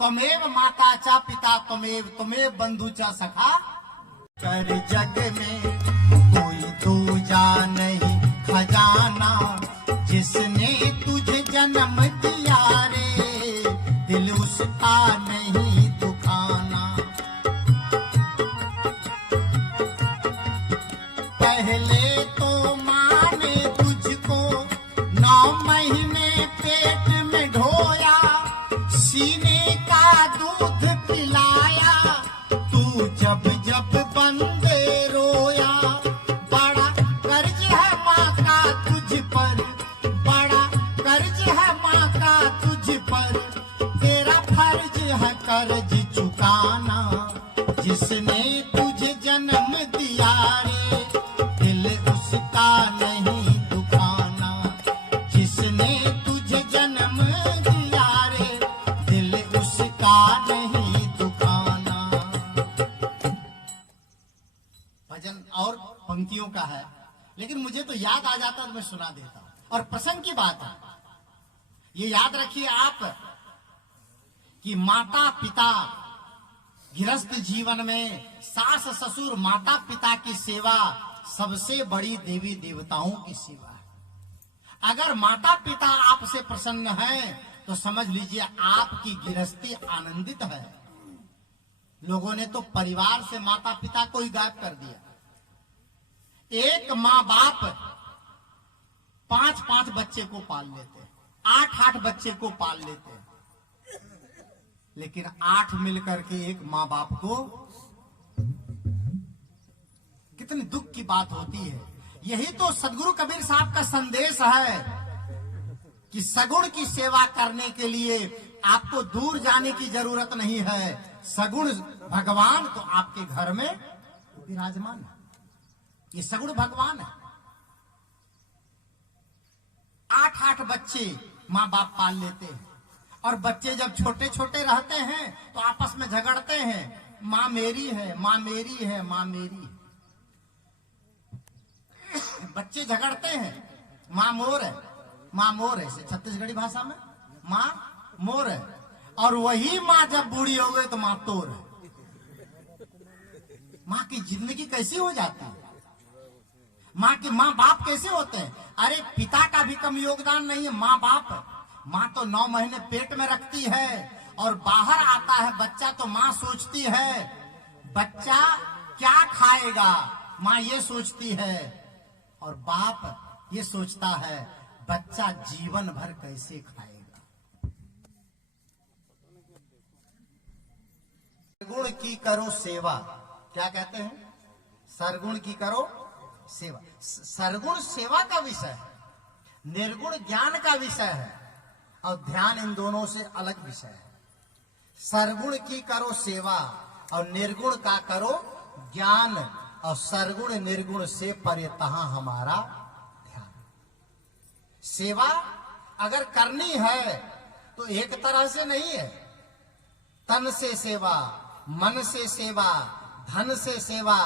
त्वमेव माता च पिता त्वमेव बंधु च सखा। कर जग में कोई दूजा नहीं खजाना, जिसने तुझे जन्म दिया रे दिल उसका नहीं दुखाना। पहले तो माँ ने तुझको 9 महीने पेट में ढोया, सीने का दूध पिलाया, तू जब जब बंदे रोया। बड़ा कर्ज है माँ का तुझ पर, बड़ा कर्ज है माँ का तुझ पर, तेरा फर्ज है कर्ज चुकाना। जिसने तुझे जन्म दिया रे दिल उसका नहीं दुखाना, जिसने तुझे जन्म दिया रे दिल उसका नहीं दुखाना। भजन और पंक्तियों का है, लेकिन मुझे तो याद आ जाता तो मैं सुना देता हूं। और प्रसंग की बात है, ये याद रखिए आप कि माता पिता गृहस्थ जीवन में सास ससुर माता पिता की सेवा सबसे बड़ी देवी देवताओं की सेवा है। अगर माता पिता आपसे प्रसन्न हैं तो समझ लीजिए आपकी गृहस्थी आनंदित है। लोगों ने तो परिवार से माता पिता को ही गायब कर दिया। एक माँ बाप 5-5 बच्चे को पाल लेते, 8-8 बच्चे को पाल लेते, लेकिन 8 मिलकर के एक माँ बाप को, कितनी दुख की बात होती है। यही तो सदगुरु कबीर साहब का संदेश है कि सगुण की सेवा करने के लिए आपको दूर जाने की जरूरत नहीं है। सगुण भगवान तो आपके घर में विराजमान है। ये सगुण भगवान है। 8-8 बच्चे माँ बाप पाल लेते हैं, और बच्चे जब छोटे छोटे रहते हैं तो आपस में झगड़ते हैं, माँ मेरी है, माँ मेरी है, माँ मेरी है। बच्चे झगड़ते हैं, माँ मोर है, माँ मोर है, इसे छत्तीसगढ़ी भाषा में माँ मोर है। और वही माँ जब बूढ़ी हो गई तो माँ तोर है। माँ की जिंदगी कैसी हो जाती है, माँ बाप कैसे होते हैं। अरे पिता का भी कम योगदान नहीं है, माँ बाप। माँ तो 9 महीने पेट में रखती है और बाहर आता है बच्चा तो माँ सोचती है बच्चा क्या खाएगा, माँ ये सोचती है, और बाप ये सोचता है बच्चा जीवन भर कैसे खाएगा। सरगुण की करो सेवा, क्या कहते हैं, सरगुण की करो सेवा। सरगुण सेवा का विषय है, निर्गुण ज्ञान का विषय है, और ध्यान इन दोनों से अलग विषय है। सरगुण की करो सेवा और निर्गुण का करो ज्ञान, और सरगुण निर्गुण से परे तहां हमारा ध्यान। सेवा अगर करनी है तो एक तरह से नहीं है, तन से सेवा, मन से सेवा, धन से सेवा,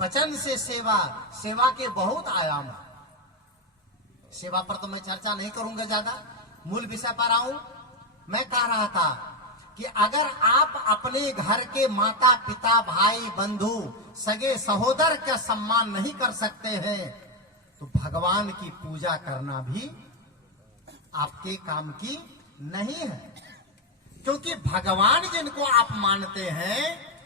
वचन से सेवा। सेवा के बहुत आयाम है। सेवा पर तो मैं चर्चा नहीं करूंगा ज्यादा, मूल विषय पर आऊं। मैं कह रहा था कि अगर आप अपने घर के माता पिता भाई बंधु सगे सहोदर का सम्मान नहीं कर सकते हैं तो भगवान की पूजा करना भी आपके काम की नहीं है। क्योंकि भगवान जिनको आप मानते हैं,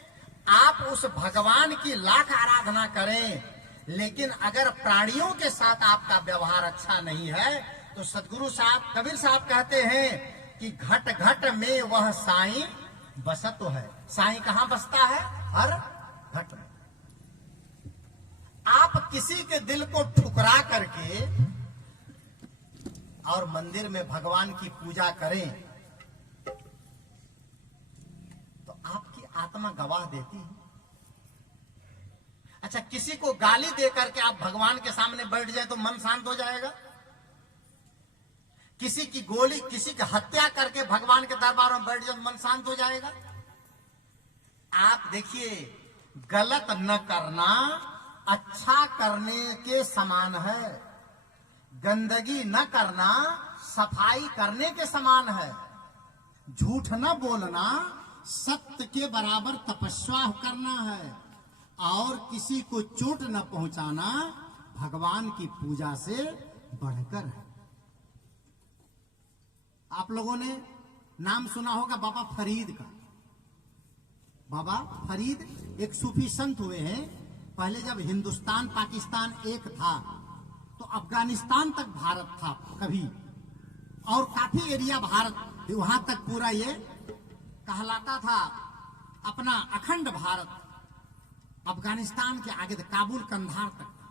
आप उस भगवान की लाख आराधना करें, लेकिन अगर प्राणियों के साथ आपका व्यवहार अच्छा नहीं है तो सदगुरु साहब कबीर साहब कहते हैं कि घट घट में वह साईं बसत है। साईं कहां बसता है, हर घट में। आप किसी के दिल को ठुकरा करके और मंदिर में भगवान की पूजा करें तो आपकी आत्मा गवाह देती है। अच्छा, किसी को गाली दे करके आप भगवान के सामने बैठ जाए तो मन शांत हो जाएगा। किसी की गोली, किसी की हत्या करके भगवान के दरबार में बैठ जाए तो मन शांत हो जाएगा। आप देखिए, गलत न करना अच्छा करने के समान है, गंदगी न करना सफाई करने के समान है। झूठ न बोलना, सत्य के बराबर तपस्या करना है, और किसी को चोट न पहुंचाना भगवान की पूजा से बढ़कर है। आप लोगों ने नाम सुना होगा बाबा फरीद का। बाबा फरीद एक सूफी संत हुए हैं। पहले जब हिंदुस्तान पाकिस्तान एक था तो अफगानिस्तान तक भारत था कभी, और काफी एरिया भारत वहां तक पूरा ये कहलाता था अपना अखंड भारत। अफगानिस्तान के आगे तक, काबुल कंधार तक था।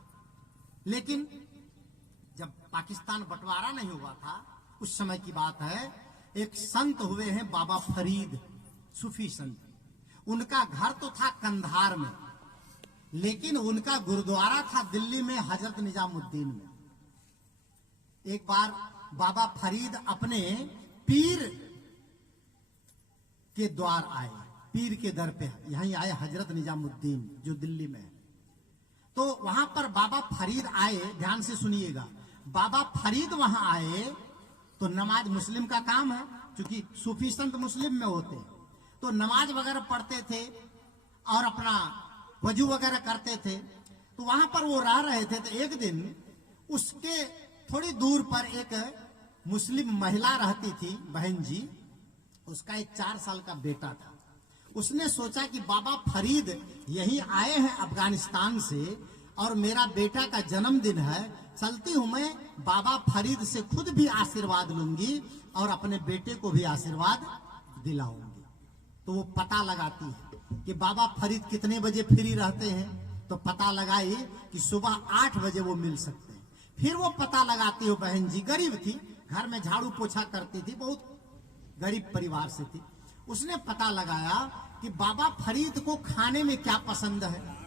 लेकिन जब पाकिस्तान बंटवारा नहीं हुआ था, उस समय की बात है, एक संत हुए हैं बाबा फरीद, सूफी संत। उनका घर तो था कंधार में, लेकिन उनका गुरुद्वारा था दिल्ली में हजरत निजामुद्दीन में। एक बार बाबा फरीद अपने पीर के द्वार आए, पीर के दर पे यहीं आए हजरत निजामुद्दीन जो दिल्ली में है। तो वहां पर बाबा फरीद आए, ध्यान से सुनिएगा। बाबा फरीद वहां आए तो नमाज मुस्लिम का काम है, क्योंकि सूफी संत मुस्लिम में होते हैं, तो नमाज वगैरह पढ़ते थे और अपना वजू वगैरह करते थे। तो वहां पर वो रह रहे थे। तो एक दिन उसके थोड़ी दूर पर एक मुस्लिम महिला रहती थी, बहन जी। उसका एक 4 साल का बेटा था। उसने सोचा कि बाबा फरीद यहीं आए हैं अफगानिस्तान से, और मेरा बेटा का जन्मदिन है, चलती हूं मैं बाबा फरीद से खुद भी आशीर्वाद लूंगी और अपने बेटे को भी आशीर्वाद दिलाऊंगी। तो वो पता लगाती है कि बाबा फरीद कितने बजे फ्री रहते हैं। तो पता लगाई कि सुबह 8 बजे वो मिल सकते हैं। फिर वो पता लगाती हो, बहन जी गरीब थी, घर में झाड़ू पोछा करती थी, बहुत गरीब परिवार से थी। उसने पता लगाया कि बाबा फरीद को खाने में क्या पसंद है।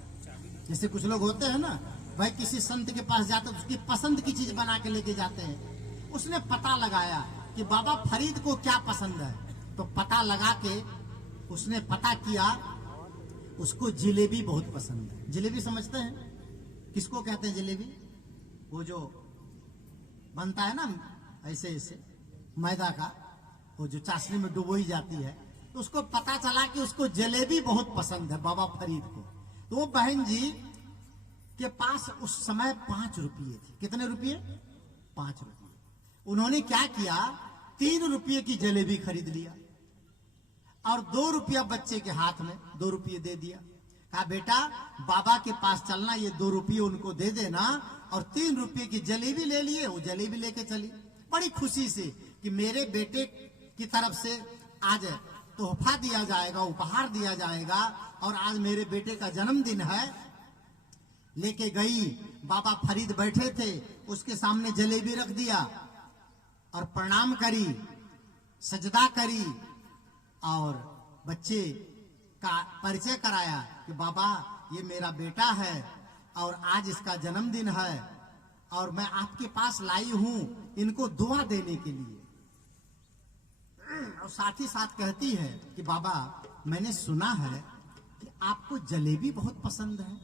जैसे कुछ लोग होते हैं ना, भाई किसी संत के पास जाते हैं, उसकी पसंद की चीज बना के लेके जाते हैं। उसने पता लगाया कि बाबा फरीद को क्या पसंद है। तो पता लगा के उसने पता किया, उसको जिलेबी बहुत पसंद है। जिलेबी समझते हैं किसको कहते हैं? जिलेबी वो जो बनता है ना ऐसे ऐसे मैदा का, वो जो चाशनी में डुबोई जाती है। तो उसको पता चला कि उसको जलेबी बहुत पसंद है बाबा फरीद को। तो वो बहन जी के पास उस समय 5 रुपये थे। कितने रुपये? 5 रुपये। उन्होंने क्या किया, 3 रुपये की जलेबी खरीद लिया और 2 रुपया बच्चे के हाथ में 2 रुपये दे दिया। कहा बेटा बाबा के पास चलना, ये 2 रुपये उनको दे देना, और 3 रुपये की जलेबी ले लिए। वो जलेबी लेके चली बड़ी खुशी से कि मेरे बेटे की तरफ से आज तोहफा दिया जाएगा, उपहार दिया जाएगा, और आज मेरे बेटे का जन्मदिन है। लेके गई, बाबा फरीद बैठे थे, उसके सामने जलेबी रख दिया और प्रणाम करी, सजदा करी, और बच्चे का परिचय कराया कि बाबा ये मेरा बेटा है और आज इसका जन्मदिन है, और मैं आपके पास लाई हूं इनको दुआ देने के लिए। और साथ ही साथ कहती है कि बाबा मैंने सुना है कि आपको जलेबी बहुत पसंद है।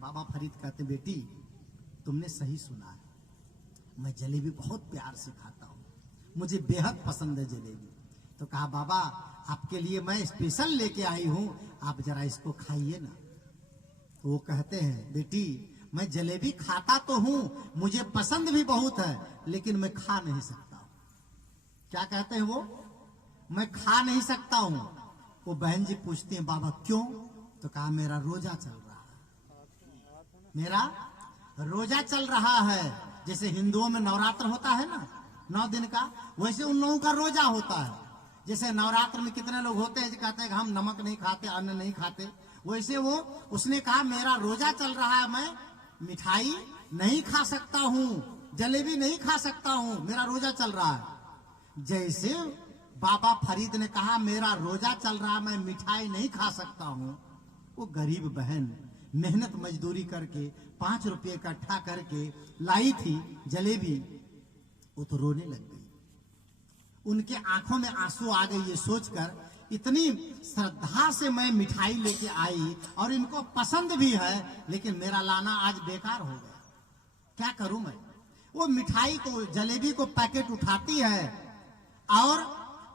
बाबा फरीद कहते बेटी तुमने सही सुना है, मैं जलेबी बहुत प्यार से खाता हूं, मुझे बेहद पसंद है जलेबी। तो कहा बाबा आपके लिए मैं स्पेशल लेके आई हूं, आप जरा इसको खाइए ना। तो वो कहते हैं बेटी मैं जलेबी खाता तो हूं, मुझे पसंद भी बहुत है, लेकिन मैं खा नहीं सकता हूं। क्या कहते हैं वो? मैं खा नहीं सकता हूं। वो बहन जी पूछती हैं बाबा क्यों? तो कहा मेरा रोजा चल रहा है, मेरा रोजा चल रहा है। जैसे हिंदुओं में नवरात्र होता है ना 9 दिन का, वैसे उन लोगों का रोजा होता है। जैसे नवरात्र में कितने लोग होते हैं जो कहते हैं कि हम नमक नहीं खाते, अन्न नहीं खाते, वैसे वो उसने कहा मेरा रोजा चल रहा है, मैं मिठाई नहीं खा सकता हूं, जलेबी नहीं खा सकता हूं, मेरा रोजा चल रहा है। जैसे बाबा फरीद ने कहा मेरा रोजा चल रहा है, मैं मिठाई नहीं खा सकता हूं, वो गरीब बहन मेहनत मजदूरी करके 5 रुपये इकट्ठा करके लाई थी जलेबी, वो तो रोने लग गई। उनके आंखों में आंसू आ गए ये सोचकर, इतनी श्रद्धा से मैं मिठाई लेके आई और इनको पसंद भी है, लेकिन मेरा लाना आज बेकार हो गया, क्या करूं मैं? वो मिठाई को, जलेबी को पैकेट उठाती है और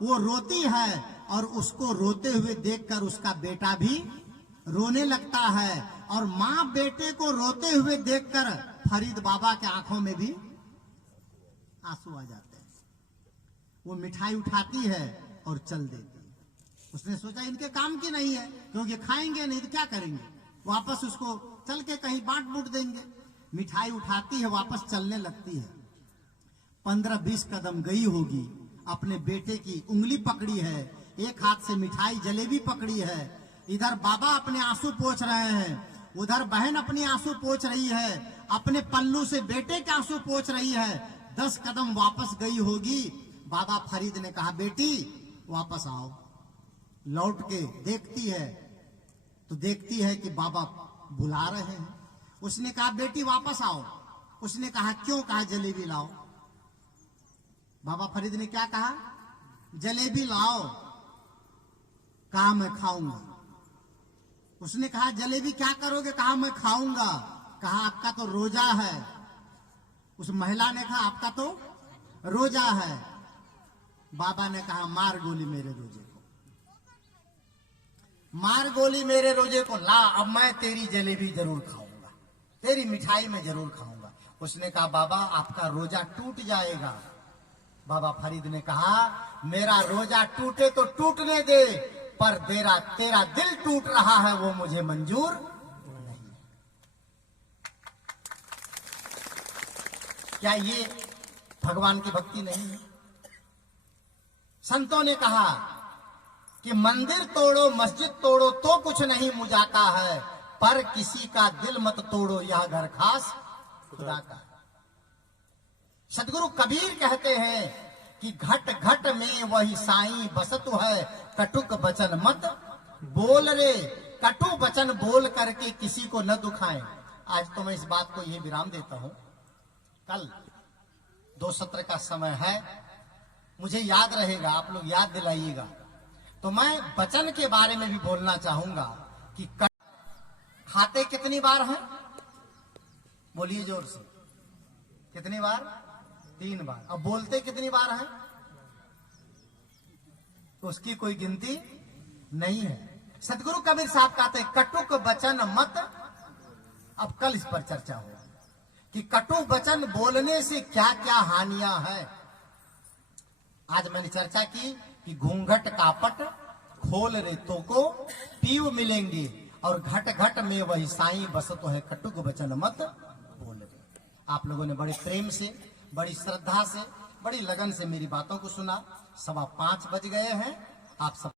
वो रोती है, और उसको रोते हुए देखकर उसका बेटा भी रोने लगता है, और माँ बेटे को रोते हुए देखकर फरीद बाबा के आंखों में भी आंसू आ जाते हैं। वो मिठाई उठाती है और चल देती है। उसने सोचा इनके काम की नहीं है, क्योंकि खाएंगे नहीं तो क्या करेंगे, वापस उसको चल के कहीं बांट बूट देंगे। मिठाई उठाती है, वापस चलने लगती है। 15-20 कदम गई होगी, अपने बेटे की उंगली पकड़ी है, एक हाथ से मिठाई जलेबी पकड़ी है। इधर बाबा अपने आंसू पोंछ रहे हैं, उधर बहन अपनी आंसू पोंछ रही है, अपने पल्लू से बेटे के आंसू पोंछ रही है। 10 कदम वापस गई होगी, बाबा फरीद ने कहा बेटी वापस आओ। लौट के देखती है तो देखती है कि बाबा बुला रहे हैं। उसने कहा बेटी वापस आओ। उसने कहा क्यों? कहा जलेबी लाओ। बाबा फरीद ने क्या कहा? जलेबी लाओ। कहा मैं खाऊंगा। उसने कहा जलेबी क्या करोगे? कहा मैं खाऊंगा। कहा आपका तो रोजा है। उस महिला ने कहा आपका तो रोजा है। बाबा ने कहा मार गोली मेरे रोजे को, मार गोली मेरे रोजे को। ला, अब मैं तेरी जलेबी जरूर खाऊंगा, तेरी मिठाई में जरूर खाऊंगा। उसने कहा बाबा आपका रोजा टूट जाएगा। बाबा फरीद ने कहा मेरा रोजा टूटे तो टूटने दे, पर तेरा दिल टूट रहा है वो मुझे मंजूर नहीं। क्या ये भगवान की भक्ति नहीं है? संतों ने कहा कि मंदिर तोड़ो, मस्जिद तोड़ो तो कुछ नहीं मुझाता है, पर किसी का दिल मत तोड़ो, यह घर खास खुदा का। सदगुरु कबीर कहते हैं कि घट घट में वही साईं बसत है, कटुक वचन मत बोल रे। कटु वचन बोल करके किसी को न दुखाएं। आज तो मैं इस बात को यह विराम देता हूं। कल 2 सत्र का समय है, मुझे याद रहेगा, आप लोग याद दिलाइएगा। तो मैं वचन के बारे में भी बोलना चाहूंगा कि खाते कितनी बार हैं? बोलिए जोर से। कितनी बार? 3 बार। अब बोलते कितनी बार हैं? उसकी कोई गिनती नहीं है। सदगुरु कबीर साहब कहते कटुक वचन मत। अब कल इस पर चर्चा हो कि कटु वचन बोलने से क्या क्या हानियां हैं। आज मैंने चर्चा की कि घूंघट कापट खोल रे तो को पीव मिलेंगे, और घट घट में वही साईं बसतो है, कटुक वचन मत बोल रे। आप लोगों ने बड़े प्रेम से, बड़ी श्रद्धा से, बड़ी लगन से मेरी बातों को सुना। 5:15 बज गए हैं। आप सब